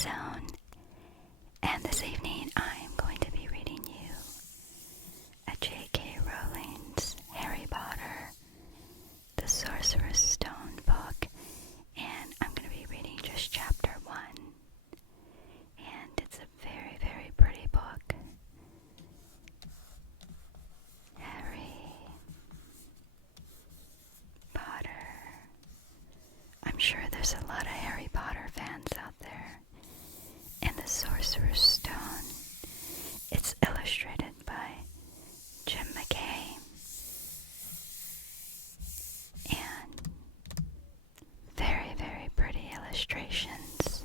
Zone, and this evening I am going to be reading you a J.K. Rowling's Harry Potter, the Sorcerer's Stone book, and I'm going to be reading just chapter 1, and it's a very, very pretty book. Harry Potter. I'm sure there's a lot of Harry Potter fans out there. And the Sorcerer's Stone. It's illustrated by Jim McKay. And very, very pretty illustrations.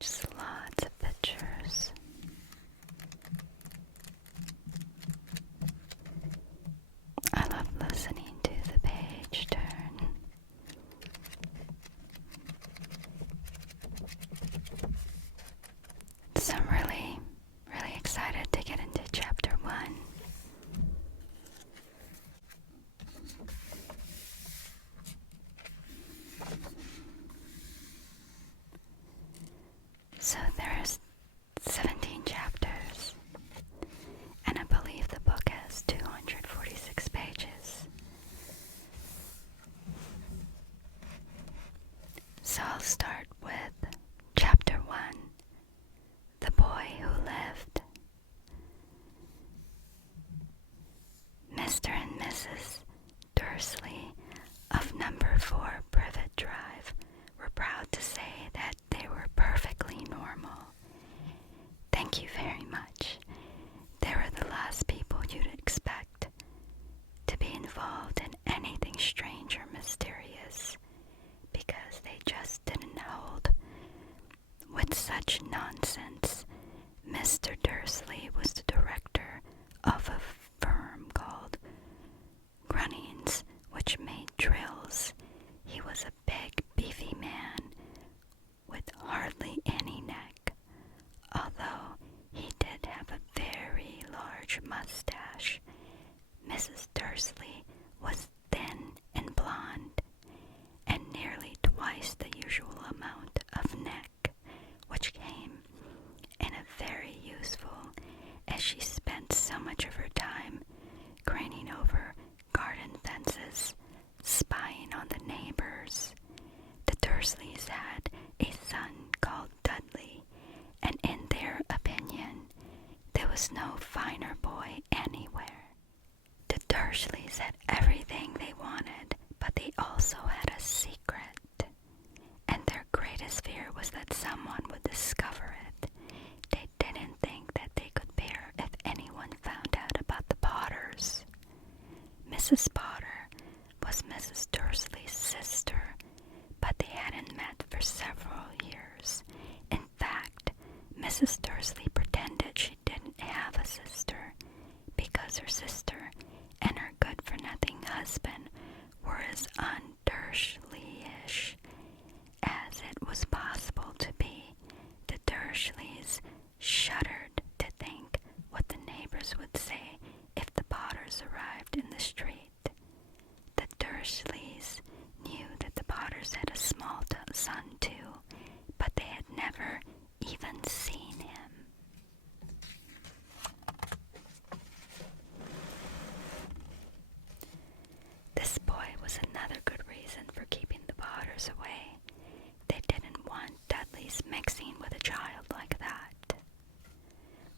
Just lots of pictures. I love listening to the page turn. So I'm really, really excited to get into chapter 1. So there's 17 chapters, and I believe the book has 246 pages. So I'll start with chapter 1, The Boy Who Lived. Mr. and Mrs. Dursley of number 4 Privet Drive were proud to say that they were perfectly normal. Thank you very much. They were the last people you'd expect to be involved in anything strange or mysterious, because they just didn't hold with such nonsense. Mr. Dursley was the director of a firm called Grunnings, which made drills. He was a big, beefy man with hardly any neck, although he did have a very large mustache. Mrs. Dursley was thin and blonde, and nearly twice the usual amount of neck, which came in a very useful, as she spent so much of her time craning over garden fences, spying on the neighbors. The Dursleys had a son called Dudley, and in their opinion, there was no finer boy anywhere. The Dursleys had everything they wanted, but they also had a secret, and their greatest fear was that someone would discover it. They didn't think that they could bear if anyone found out about the Potters. Mrs. Potter was Mrs. Dursley's sister, but they hadn't met for several years. In fact, Mrs. Dursley pretended she didn't have a sister, because her sister and her good-for-nothing husband were as un-Dursleyish as it was possible to be. The Dursleys shuddered to think what the neighbors would say if the Potters arrived in the street. The Dursleys knew that the Potters had a small son too, but they had never even seen him. This boy was another good reason for keeping the Potters away. They didn't want Dudley's mixing with a child like that.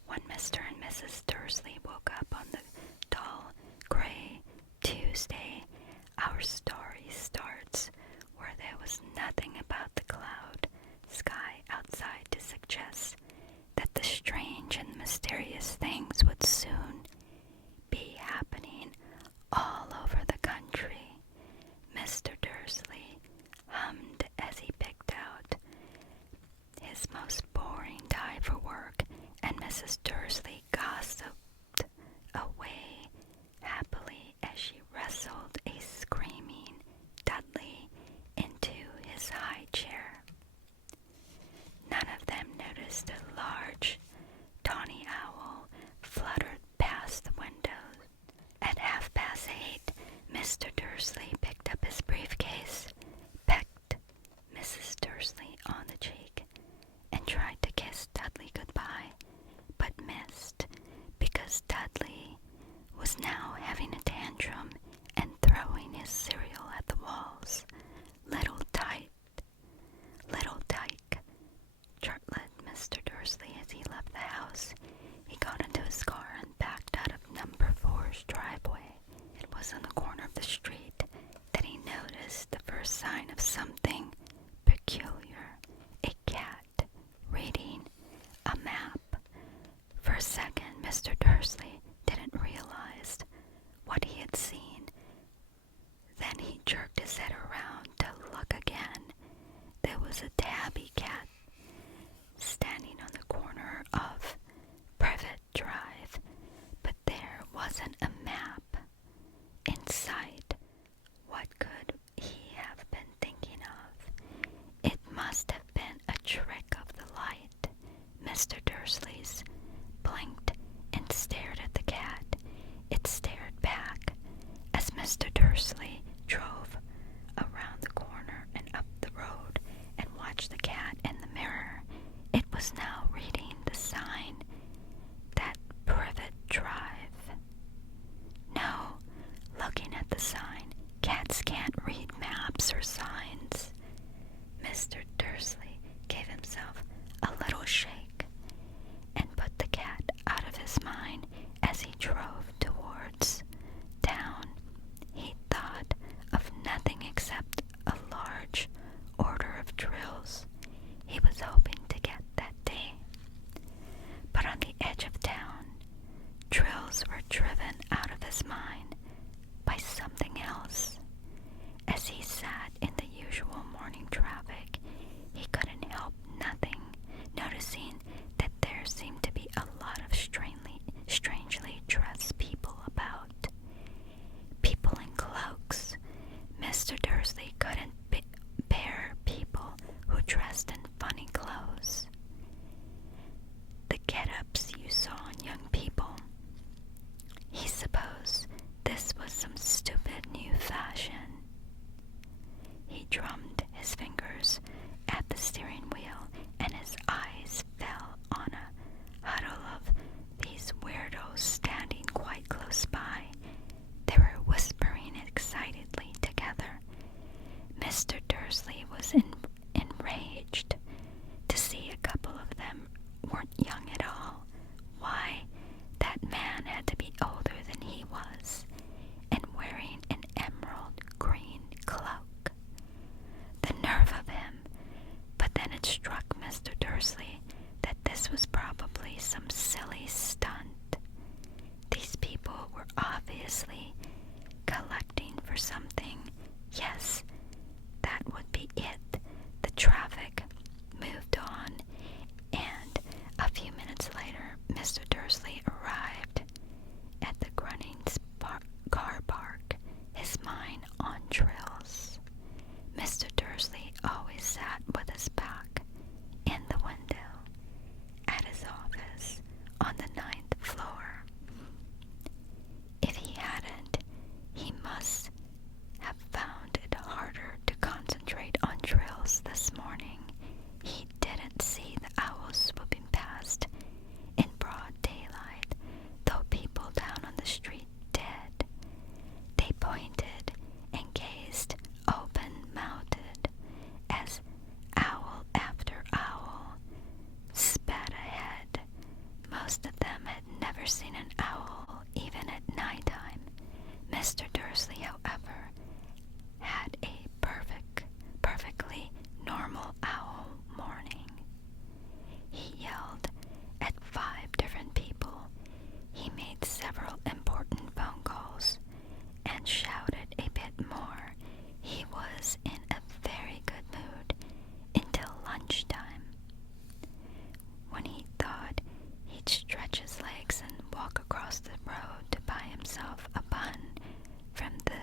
When Mr. and Mrs. Dursley woke up on the dull, gray Tuesday, our story starts where there was nothing about the cloud sky outside to suggest that the strange and mysterious things would soon be happening all over the country. Mr. Dursley hummed as he picked out his most boring tie for work, and Mrs. Dursley gossiped away happily as she wrestled a screaming Mr. Dursley picked up his briefcase, pecked Mrs. Dursley on the cheek, and tried to kiss Dudley goodbye, but missed because Dudley was now having a tantrum and throwing his cereal at the walls. Little Tyke, chortled Mr. Dursley as he left the house. He got into his car and backed out of number 4's driveway. It was on the corner of the street that he noticed the first sign of something peculiar. A cat reading a map. For a second, Mr. Dursley didn't realize what he had seen. Then he jerked his head around to look again. There was a tabby cat standing on the corner of Privet Drive, but there wasn't a map in sight. What could he have been thinking of? It must have been a trick of the light. Mr. Dursley's blinked and stared at the cat. It stared back as Mr. Dursley drove around the corner and up the road and watched the cat in the mirror. It was now reading the sign that Privet Drive. No, looking at the sign, cats can't read maps or signs. Mr. Dursley gave himself a little shake and put the cat out of his mind as he drove towards town. He thought of nothing except a large order of drills he was hoping to get that day. But on the edge of town, drills were driven out of his mind by something else. As he sat in the usual morning traffic, he couldn't help noticing that there seemed to be a lot of strangely dressed people about. People in cloaks. Mr. Dursley couldn't bear people who dressed in funny clothes. The get-ups you saw in young people. He supposed this was some stupid new fashion. He drummed his fingers at the steering wheel, and his eyes fell on a huddle of these weirdos standing quite close by. They were whispering excitedly together. Mr. Dursley was enraged to see a couple of them weren't young at all. Why, that man had to be older than he was, and wearing an emerald green cloak. The nerve of him! But then it struck Mr. Dursley that this was probably some silly stunt. These people were obviously collecting for something. Yes, that would be it. The traffic moved on, and a few minutes later, Mr. Dursley arrived at the Grunnings car park, his mind on drills. Mr. Dursley always sat with his back in the window at his office on the 9th floor. If he hadn't, he must have found it harder to concentrate on drills this morning. He didn't see the owls swooping past in broad daylight, though people down on the street did. They pointed and gazed open-mouthed as owl after owl spat ahead. Most of them had never seen an owl, even at nighttime. Mr. Dursley, however, had a perfectly normal owl morning. He yelled at 5 different people. He made several important phone calls and shouted a bit more. He was in a very good mood until lunchtime, when he thought he'd stretch his legs and walk across the road to buy himself a bun from the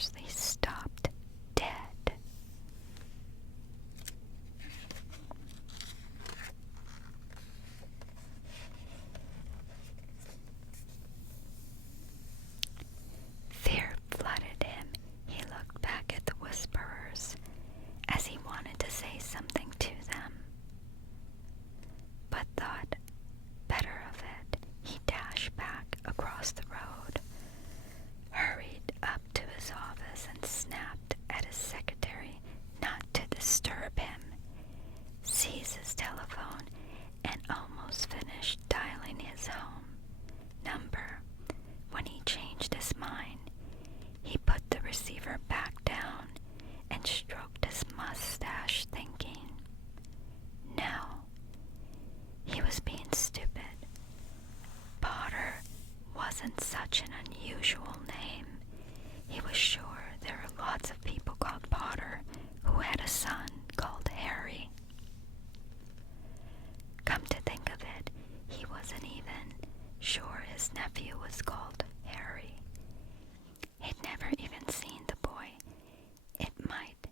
Dursley stopped dead. Fear flooded him. He looked back at the whisperers as he wanted to say something to them, but thought better of it. He dashed back across the road, hurried up to his office and snapped at his secretary not to disturb him, seized his telephone, and almost finished dialing his home number. When he changed his mind, he put the receiver back down and stroked his mustache, thinking, no, he was being stupid. Potter wasn't such an unusual name. He was sure there were lots of people called Potter who had a son called Harry. Come to think of it, he wasn't even sure his nephew was called Harry. He'd never even seen the boy. It might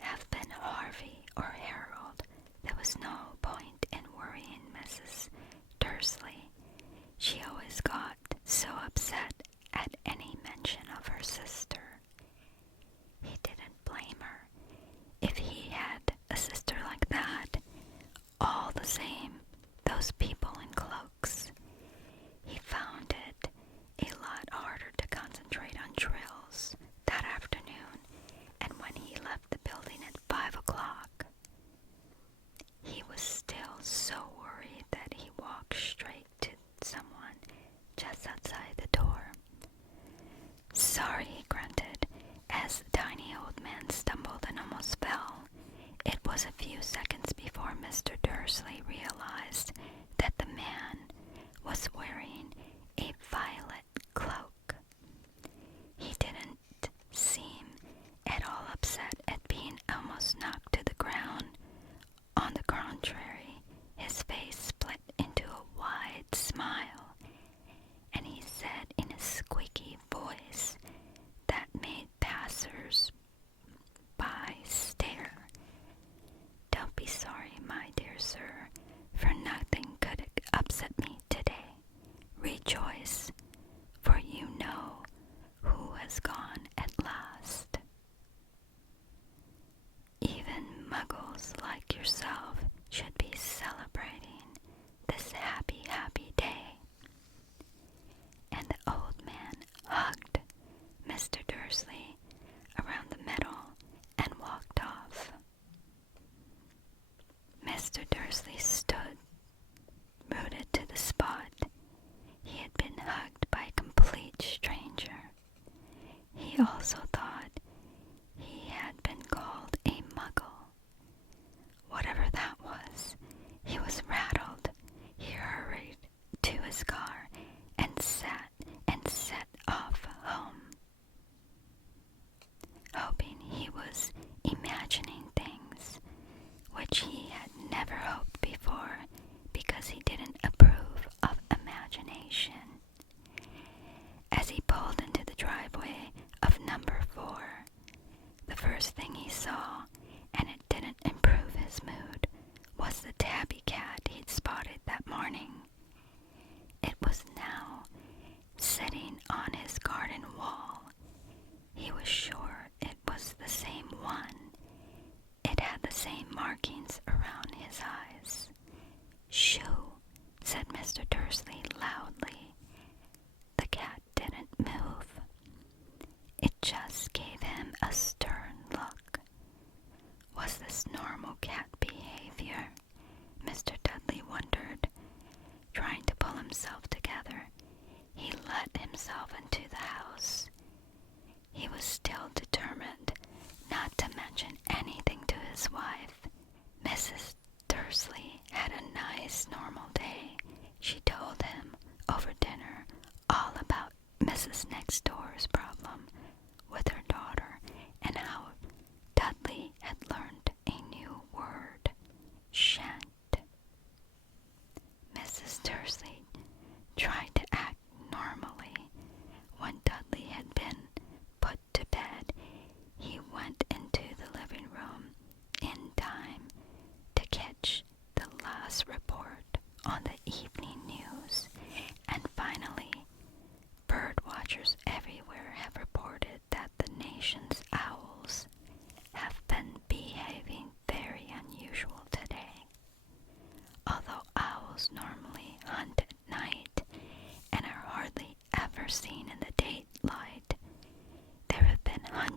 have been Harvey or Harold. There was no point in worrying Mrs. Dursley. She always got so upset at any mention of her sister. He didn't blame her. If he had a sister like that, all the same, those people in cloaks. He found it a lot harder to concentrate on drills that afternoon, and when he left the building at 5 o'clock, he was still so worried that he walked straight to someone just outside the door. Sorry, he grunted, as the tiny old man stumbled and almost fell. It was a few seconds before Mr. Dursley realized that the man was wearing a violet cloak. He didn't seem at all upset at being almost knocked to the ground. On the contrary, his face split into a wide smile, and he said in a squeaky voice that made passers-by stare, "Don't be sorry, my dear sir, for nothing could upset me today. Rejoice, for you know who has gone at last. Even muggles like yourself should be celebrating this happy, happy day." And the old man hugged Mr. Dursley around the middle and walked off. Mr. Dursley stood rooted to the spot. He had been hugged by a complete stranger. He also thought he had been called a muggle. Whatever that was, he was rattled. He hurried to his car and set off home, hoping he was imagining things which he had never hoped before, because he didn't approve of imagination. As he pulled into the driveway of number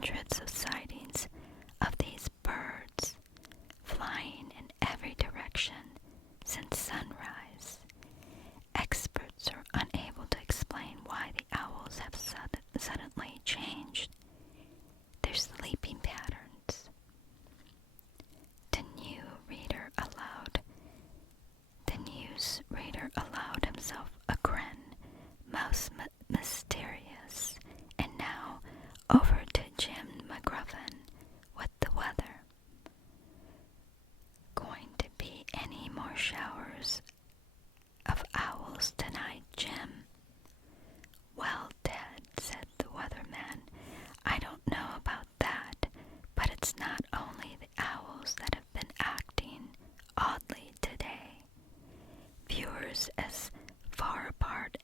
hundreds of sightings of these birds flying in every direction since sunrise. Experts are unable to explain why the owls have suddenly changed their sleeping patterns. The news reader allowed himself a grin, most mysterious. And now over to Jim McGruffin with the weather. Going to be any more showers of owls tonight, Jim? Well, Ted, said the weatherman, I don't know about that, but it's not only the owls that have been acting oddly today. Viewers as far apart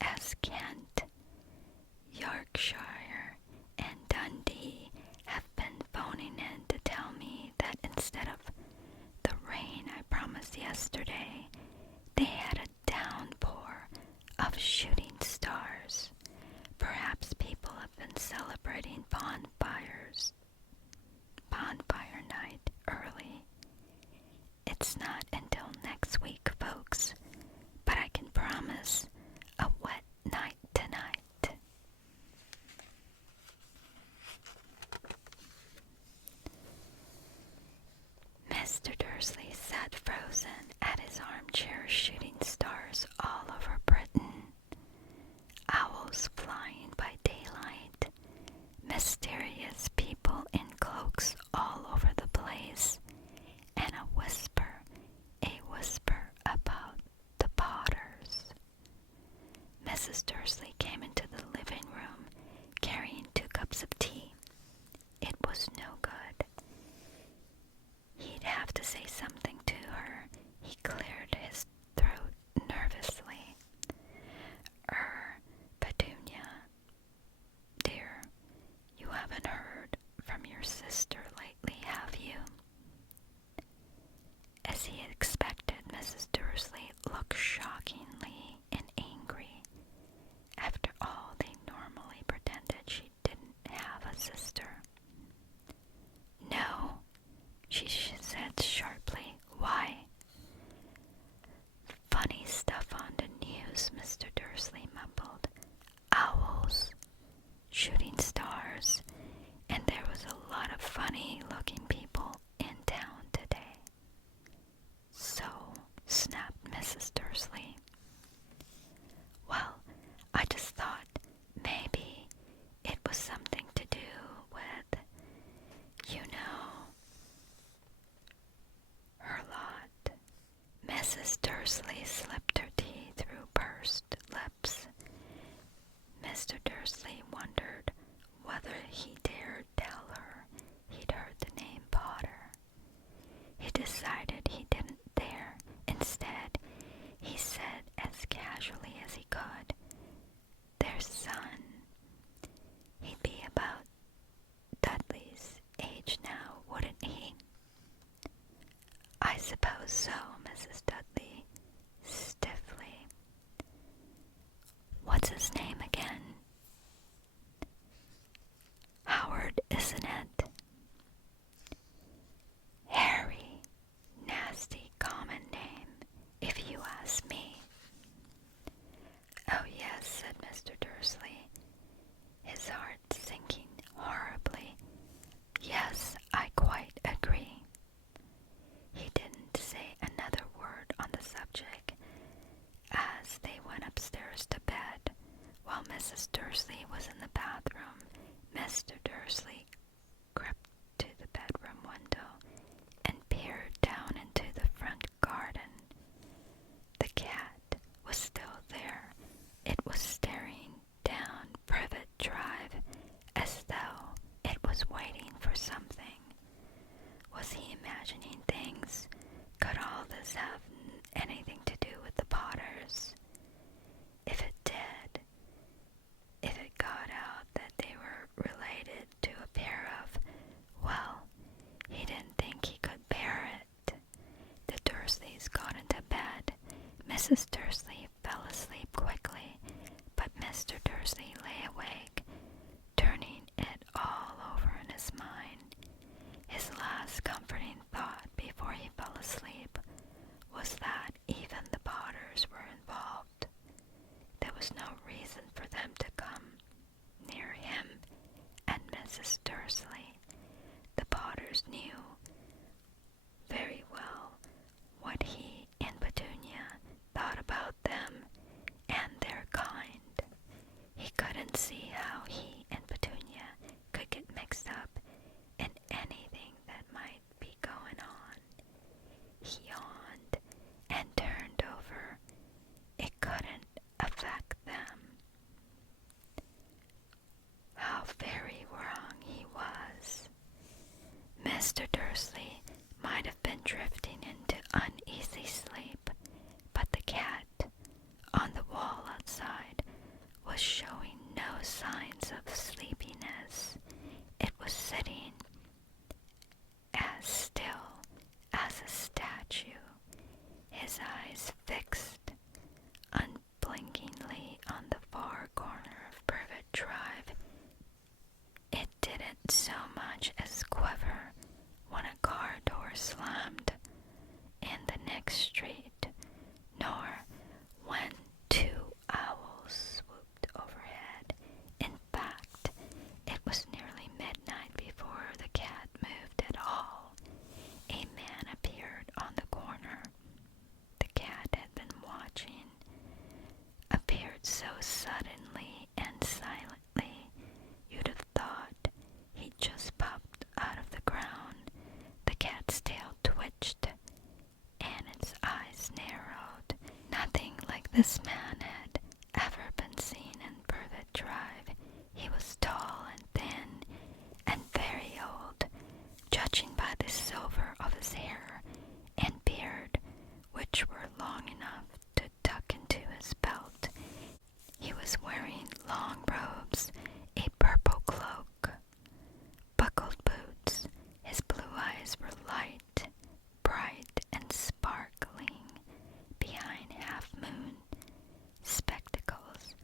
as Kent, Yorkshire, and Dundee have been phoning in to tell me that instead of the rain I promised yesterday, they had a downpour of shooting stars. Perhaps people have been celebrating bonfire night early. It's not until next week, folks, but I can promise a wet night tonight. Mr. Dursley sat frozen at his armchair, shooting stars all over Britain. Owls flying by daylight, mysterious people in cloaks all over the place, and a whisper about the Potters. Mrs. Dursley came into the living room carrying 2 cups of tea. It was no good. He'd have to say something to her. He cleared his throat nervously. Petunia, dear, you haven't heard from your sister lately, have you? As he had expected, Mrs. Dursley looked shockingly and angry. After all, they normally pretended she didn't have a sister. No, she said sharply. Why? Funny stuff on the news, Mr. Dursley mumbled. Owls, shooting stars, and there was a lot of funny-looking people in town today. So, snapped Mrs. Dursley. Well, I just thought maybe it was something to do with, her lot. Mrs. Dursley slipped her tea through pursed lips. Mr. Dursley wondered whether he dared tell her he'd heard the name Potter. He decided he didn't dare. Instead, he said as casually as he could, their son. He'd be about Dudley's age now, wouldn't he? I suppose so, Mrs. Dudley, stiffly. What's his name again? Howard, isn't it? Harry. Nasty common name, if you ask me. Oh yes, said Mr. Dursley, his heart sinking horribly. Yes, I quite agree. He didn't say another word on the subject as they went upstairs to bed. While Mrs. Dursley was in the bathroom, Mr. Dursley crept to the bedroom window and peered down into the front garden. The cat was still there. It was staring down Privet Drive as though it was waiting for something. Was he imagining things? Could all this have anything to do with the Potters? If it did, if it got out that they were related to a pair of, well, he didn't think he could bear it. The Dursleys got into bed. Mrs. Dursley fell asleep quickly, but Mr. Dursley lay awake, turning it all Dursley. The Potters knew very well what he and Petunia thought about them and their kind. He couldn't see how he and Petunia could get mixed up in anything that might be going on. He yawned and turned over. It couldn't affect them. How very wrong he was. Mr. Dursley might have been drifting into uneasy sleep, but the cat on the wall outside was showing no signs of sleepiness. It was sitting as still as a statue, his eyes fixed unblinkingly on the far corner of Privet Drive. It didn't so much as quiver when a car door slammed in the next street, nor when two owls swooped overhead. In fact, it was nearly midnight before the cat moved at all. A man appeared on the corner. The cat had been watching, appeared so suddenly and silently, you'd have thought he'd just popped out of the ground. The cat's tail twitched, and its eyes narrowed. Nothing like this man had ever been seen in Privet Drive. He was tall and thin and very old, judging by the silver of his hair and beard, which were long enough to tuck into his belt. He was wearing long robes, a purple cloak, buckled boots. His blue eyes were light, bright, and sparkling behind half-moon spectacles,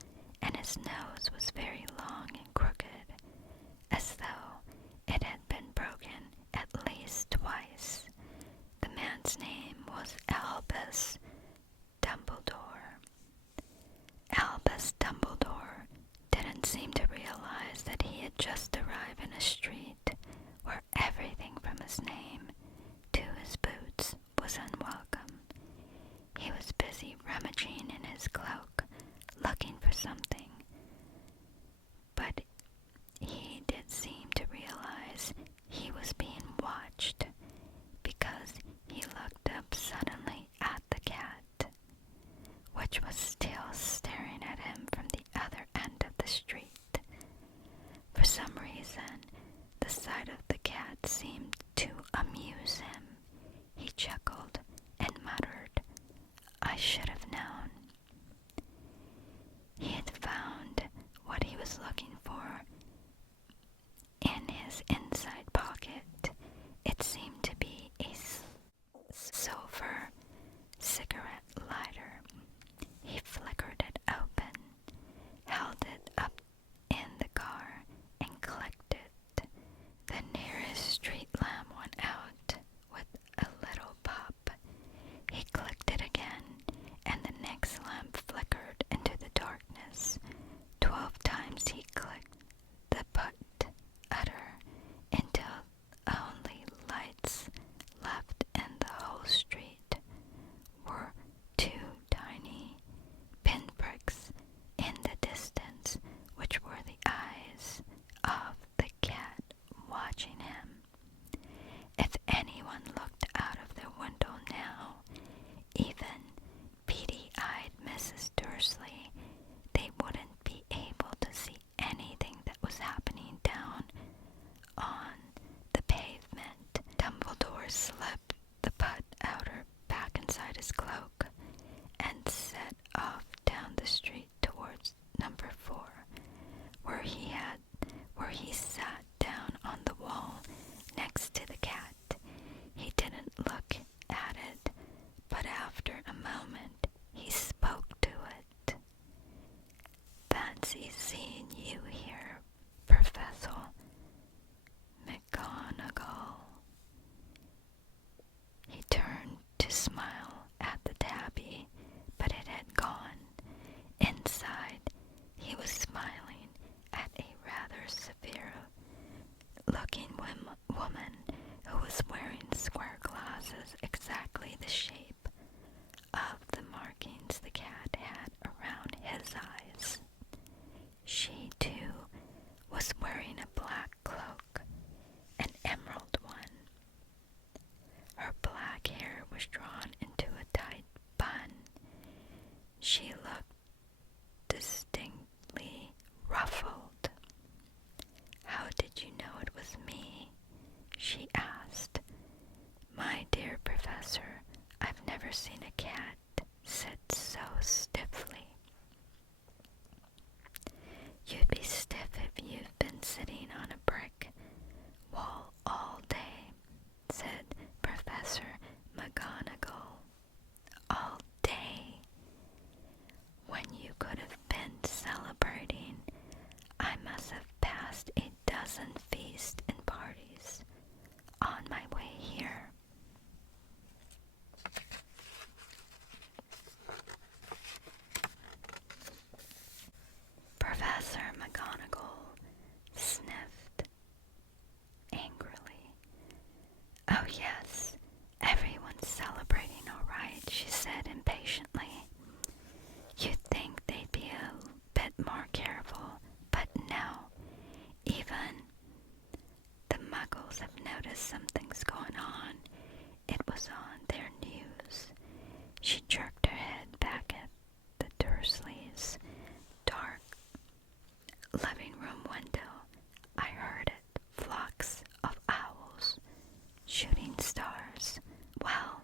and his nose was very long and crooked, as though it had been broken at least twice. The man's name was Albus Dumbledore. Albus Dumbledore didn't seem to realize that he had just arrived in a street where everything from his name to his boots was unwelcome. He was busy rummaging in his cloak, looking for something, but he did seem to realize he was being watched, because he looked up suddenly at the cat, which was still staring at him from the other end of the street. For some reason, the sight of the cat seemed to amuse him. He chuckled and muttered, "I should have known." He had found what he was looking for in his inside pocket. It seemed to be a silver cigarette lighter. He flickered it open, held it up in the car, and clicked it. The nearest street lamp went out with a little pop. He clicked it again, and woman who was wearing square glasses exactly the shape of the markings the cat had around his eyes. She, too, was wearing a black cloak, an emerald one. Her black hair was drawn into a tight bun. She looked distinctly ruffled. "How did you know it was me?" she asked. "My dear Professor, I've never seen a cat sit so stiffly." "You'd be stiff if you've been sitting on a brick wall all day," said Professor McGonagall. "All day, when you could have been celebrating. I must have passed a dozen feasts and parties on my way here." Professor McGonagall sniffed angrily. "Oh yes, everyone's celebrating all right," she said impatiently. "You'd think they'd be a bit more careful, but no. Even the Muggles have noticed something's going on. It was on their news." She jerked her head back at the Dursleys' dark living room window. "I heard it. Flocks of owls. Shooting stars. Well,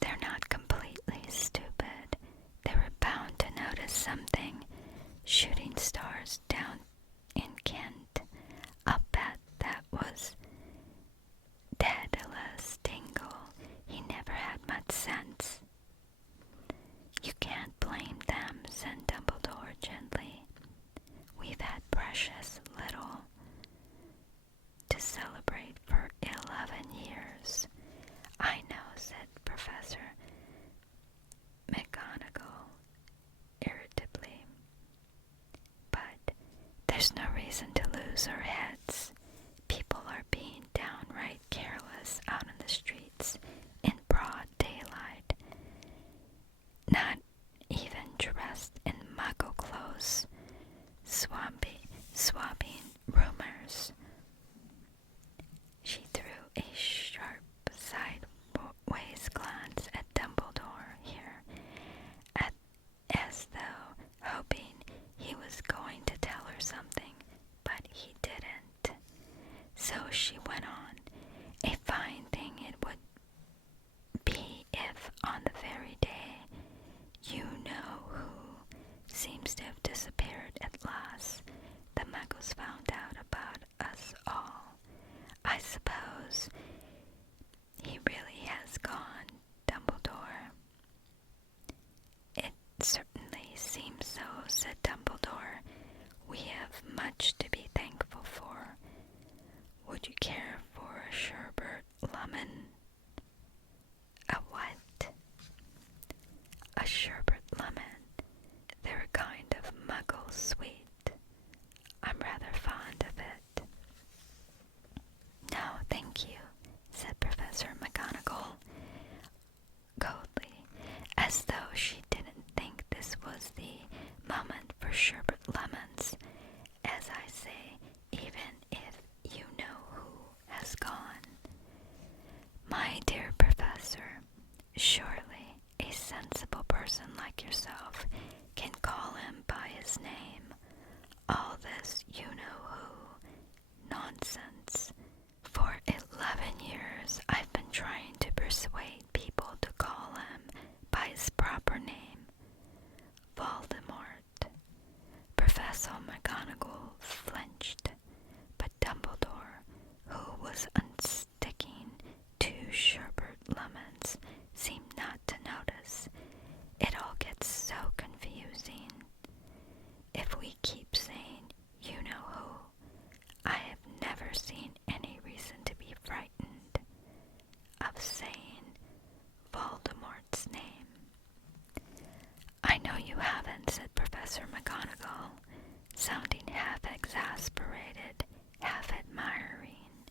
they're not completely stupid. They were bound to notice something. Shooting stars down in Kent. I'll bet that was Daedalus Dingle. He never had much sense." "You can't blame them," said Dumbledore gently. "We've had precious little to celebrate for 11 years. "I know," said Professor McGonagall irritably. "But there's no reason to lose our heads. People are being downright careless out in the streets in broad daylight, not even dressed in Muggle clothes, swapping rumors." She threw a sharp sideways glance at Dumbledore here, as though hoping he was going to tell her something, but he didn't. So she went on. "A fine thing it would be if, on the very day you-know-who seems to have disappeared at last, the Muggles found out about us all. I suppose he really has gone, Dumbledore." "It certainly seems so," said Dumbledore. "We have much to be thankful for. Would you care for a sherbet lemon?" "A what?" "A sherbet lemon. They're a kind of Muggle sweet. I'm rather fond of it." "No, thank you," said Professor McGonagall coldly, as though she didn't think this was the moment for sherbet lemons. "As I say, even if you-know-who has gone." "My dear Professor, surely a sensible person like yourself can call him by his name. All this you-know-who nonsense. For 11 years I've been trying to persuade people to call him by his proper name, Voldemort." Professor McGonagall flinched, but Dumbledore, who was unsticking 2 sherbet lemons, seemed not to notice. "It all gets so confusing. If we keep saying you-know-who, I have never seen any reason to be frightened of saying Voldemort's name." "I know you haven't," said Professor McGonagall, sounding half exasperated, half admiring.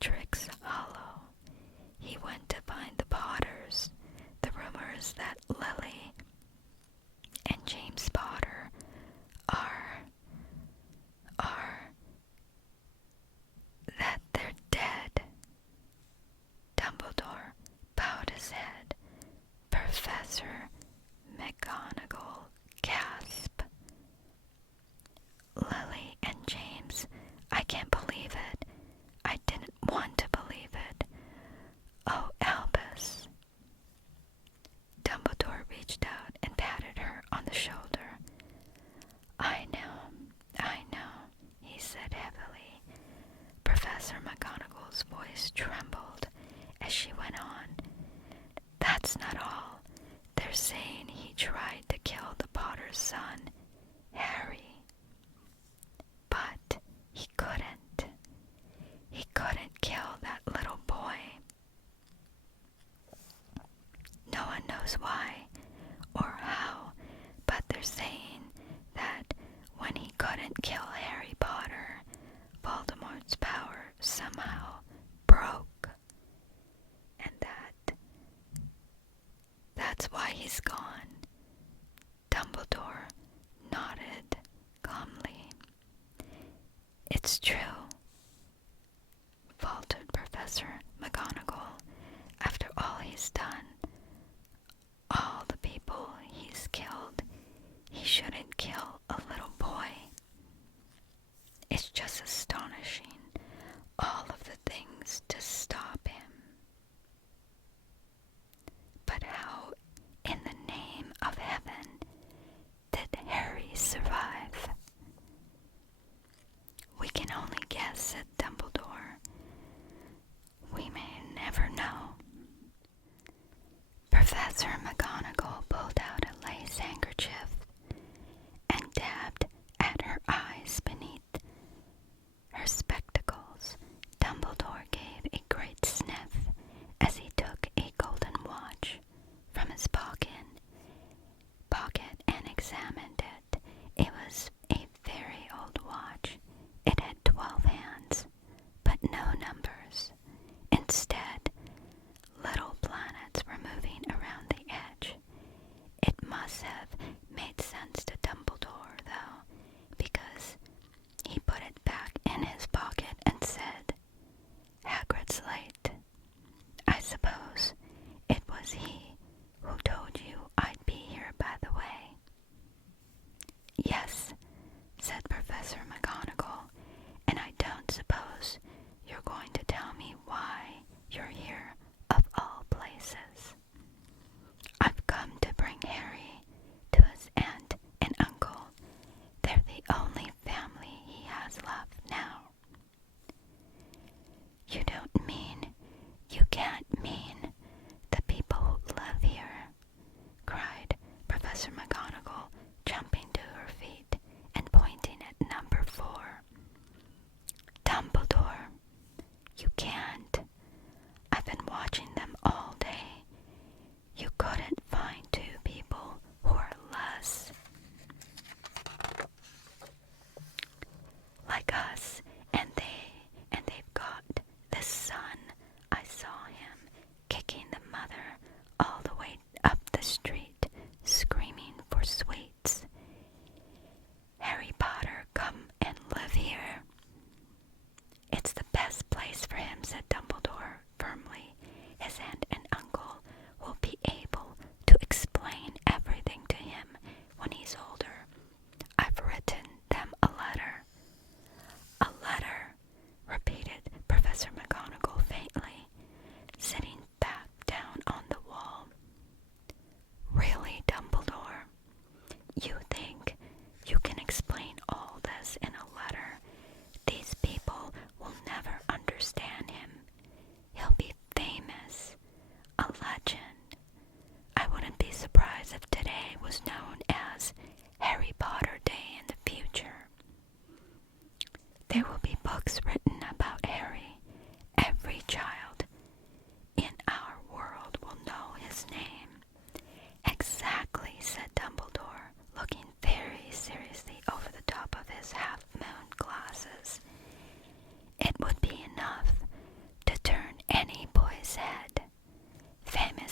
Bellatrix Hollow. He went to find the Potters. The rumors that Lily and James Potter are that they're dead. Dumbledore bowed his head. Professor McGonagall gasped. Lily and James, I can't believe it. I didn't want to believe it. Oh, Albus. Dumbledore reached out and patted her on the shoulder. I know, he said heavily. Professor McGonagall's voice trembled as she went on. That's not all. They're saying he tried to kill the Potter's son, Harry. But he couldn't. He couldn't kill that little boy. No one knows why or how, but they're saying that when he couldn't kill Harry Potter, Voldemort's power somehow broke. And that's why he's gone. Dumbledore nodded calmly. It's true, faltered Professor McGonagall. After all he's done, all the people he's killed, he shouldn't kill a little boy. It's just astonishing, all of the things to stop him. But how, in the name of heaven, did Harry survive? We can only guess, said Dumbledore. We may never know.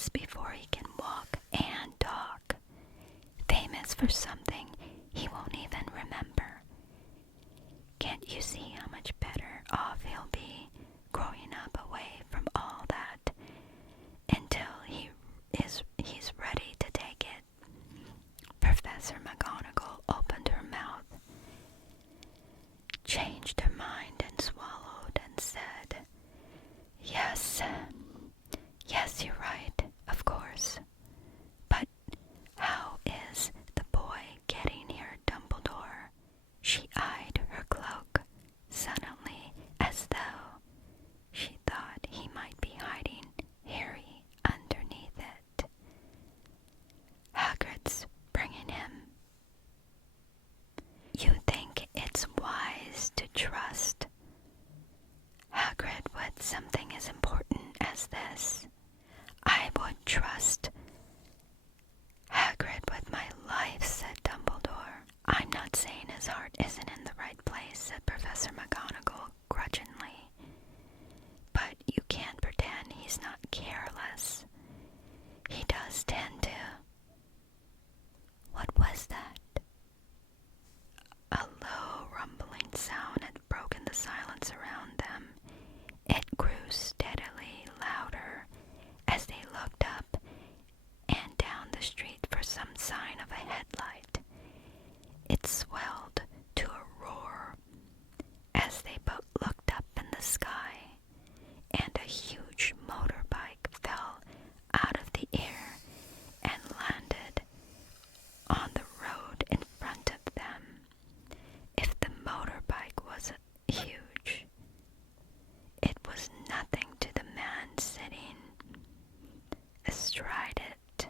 years before he can walk and talk. Famous for something he won't even remember. Can't you see how much better off he'll be growing up away from all that until he's ready to take it? Professor McGonagall opened her mouth, changed her mind and swallowed and said, Yes, you're right, of course. But how is the boy getting here, Dumbledore? She eyed her cloak suddenly as though she thought he might be hiding Harry underneath it. Hagrid's bringing him. You think it's wise to trust Hagrid with something as important as this? I would trust Hagrid with my life, said Dumbledore. I'm not saying his heart isn't in the right place, said Professor McGonagall grudgingly. But you can't pretend he's not careless. He does tend to. What was that? A low rumbling sound had broken the silence around them. It grew steadily louder as they looked up and down the street for some sign of a headlight. It swelled to a roar as they both looked up in the sky, and a huge motorbike fell out of the air and landed on the road in front of them. If the motorbike wasn't huge, it was nothing to the man sitting astride it.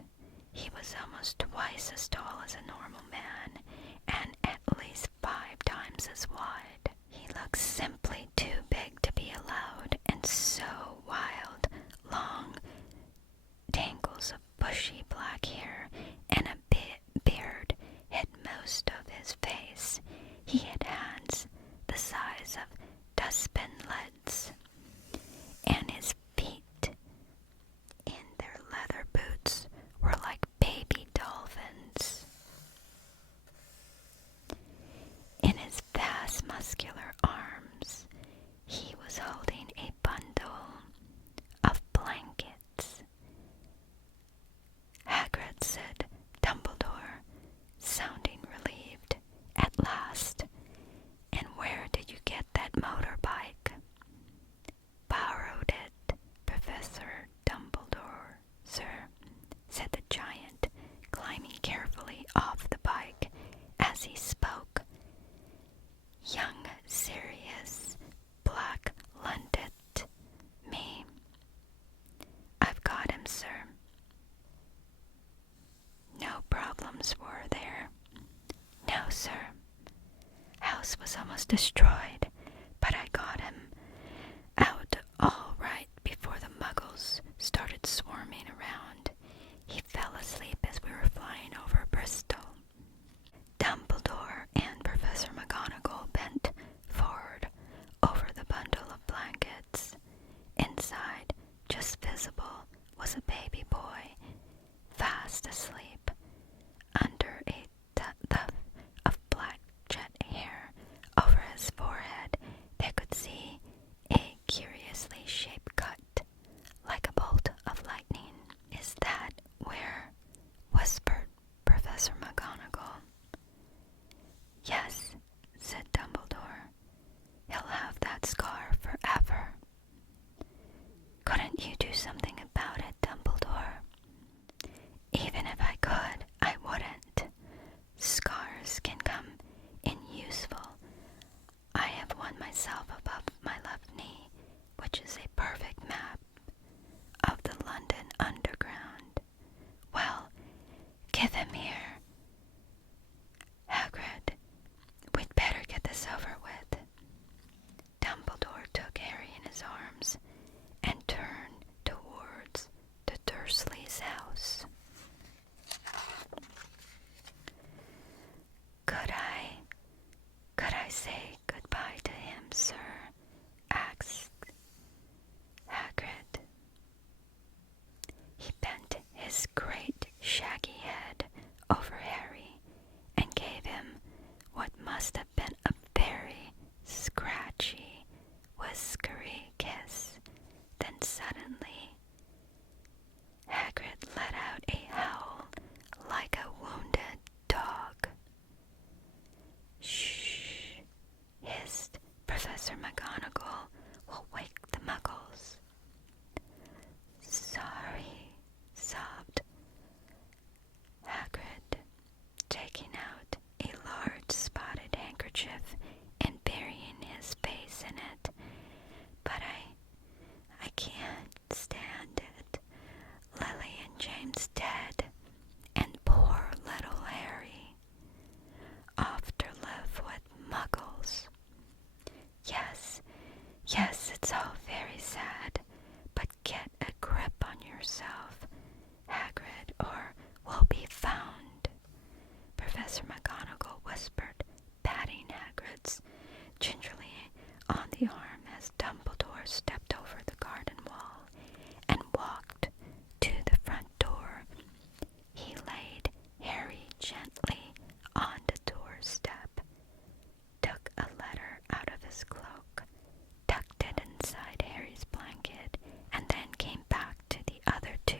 He was almost twice as tall as a normal man, and at least 5 times as wide. He looked simply too big to be allowed, and so wild, long tangles of bushy black hair and a beard hid most of his face. He had hands the size of dustbin lids, and his feet in their leather boots were like baby dolphins. In his vast muscular arms, he was holding a bundle of blankets. Hagrid, said Dumbledore, sounding relieved at last. And where did you get that motorbike? Borrowed it, Professor Dumbledore, sir, said the giant, climbing carefully off the bike as he spoke. Young Sirius Black lent it me. I've got him, sir. No problems, were there? No, sir. House was almost destroyed, but I got him out all right before the muggles started swarming around. He fell asleep as we were flying over Bristol. Dumbledore and Professor McGonagall bent forward over the bundle of blankets. Inside, just visible, was a baby boy, fast asleep. Under a tuft of black jet hair over his forehead, they could see a curiously shaped cut, like a bolt of lightning. Is that where? Whispered Professor McGonagall. Yes, said Dumbledore. He'll have that scar forever. Couldn't you do something about it, Dumbledore? Even if I could, I wouldn't. Scars can come in useful. I have one myself above my left knee, which is a perfect map of the London Underground. Well, give him here. Hagrid, we'd better get this over with. Dumbledore took Harry in his arms and turned towards the Dursleys' house. Could I say goodbye to him, sir? Asked sad, but get a grip on yourself, Hagrid, or we'll be found, Professor McGonagall whispered, patting Hagrid's gingerly on the arm as Dumbledore stepped over the garden wall and walked to the front door. He laid Harry gently on the doorstep, took a letter out of his cloak, tucked it inside Harry's blanket, and then came back to the other two.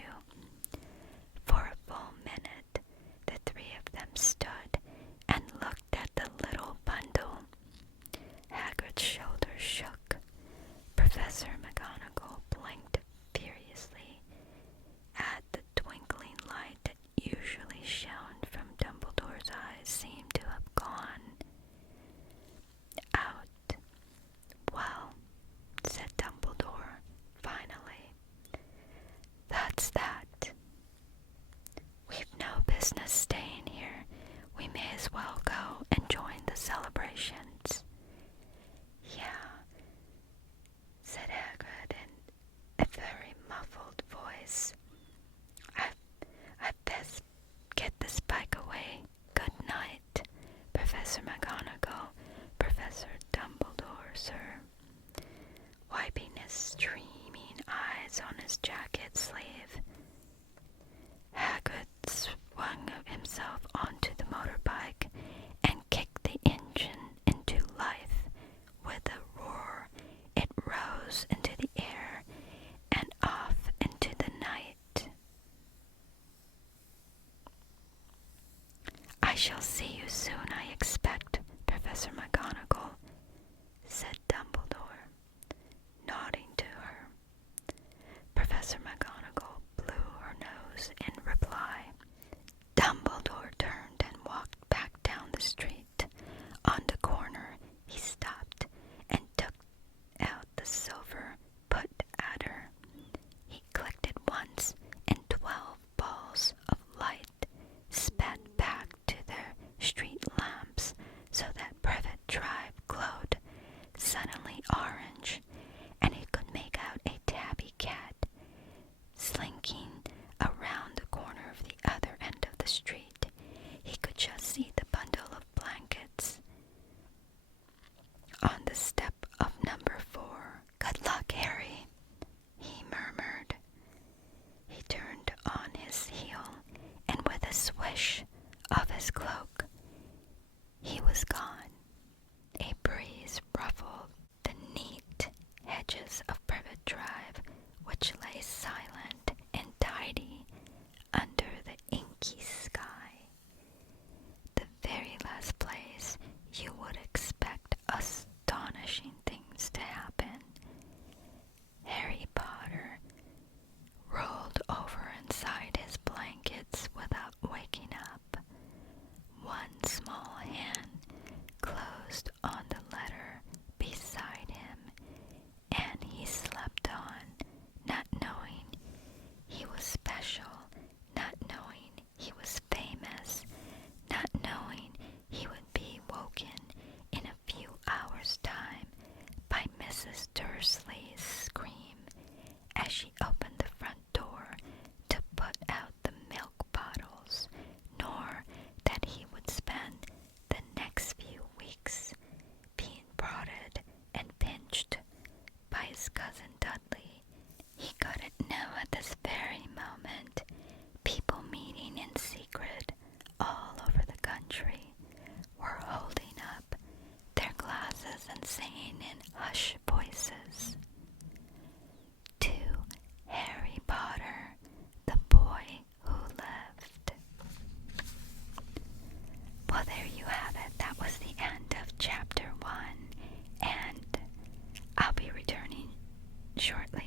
For a full minute, the three of them stood and looked at the little bundle. Hagrid's shoulders shook. Professor McGonagall blinked furiously at the twinkling light that usually shone from Dumbledore's eyes seemed to have gone out. Well, said Dumbledore, finally, that's that. We've no business staying here. We may as well go and join the celebrations. Yeah, said Hagrid in a very muffled voice. I'd best get this bike away. Good night, Professor McGonagall, Professor Dumbledore, sir, wiping his streaming eyes on his jacket sleeve. Hagrid swung himself onto the motorbike and kicked the engine into life. With a roar, it rose into the air and off into the night. I shall see you soon, I expect, Professor McGonagall, said Dumbledore, nodding to her. Professor McGonagall blew her nose in reply. Dumbledore turned and walked back down the street. On the corner, he stopped and took out the silver put at her. He clicked it once, and 12 balls of light spat back to their street lamps so that Privet Drive glowed suddenly orange, and he could make out a tabby cat slinking around the corner of the other end of the street. He could just see the bundle of blankets on the step of number 4. Good luck, Harry, he murmured. He turned on his heel, and with a swish of his cloak, he was gone. A breeze ruffled the neat hedges of Privet Drive, which lay silent and tidy under the inky sky. The very last place you would expect astonishing things to happen. Harry Potter rolled over inside his blankets without waking up. One small hand closed on the letter beside him, and he slept on, not knowing he was special, not knowing he was famous, not knowing he would be woken in a few hours' time by Mrs. Dursley's scream as she opened the front door to put out the milk bottles, nor that he would spend the next few weeks being prodded and pinched by his cousin Dudley. He couldn't know at this very moment people meeting in secret all over the country were holding up their glasses and saying in hushed voices, "To Harry Potter, the boy who lived." Well, there you have it. That was the end of chapter 1, and I'll be returning shortly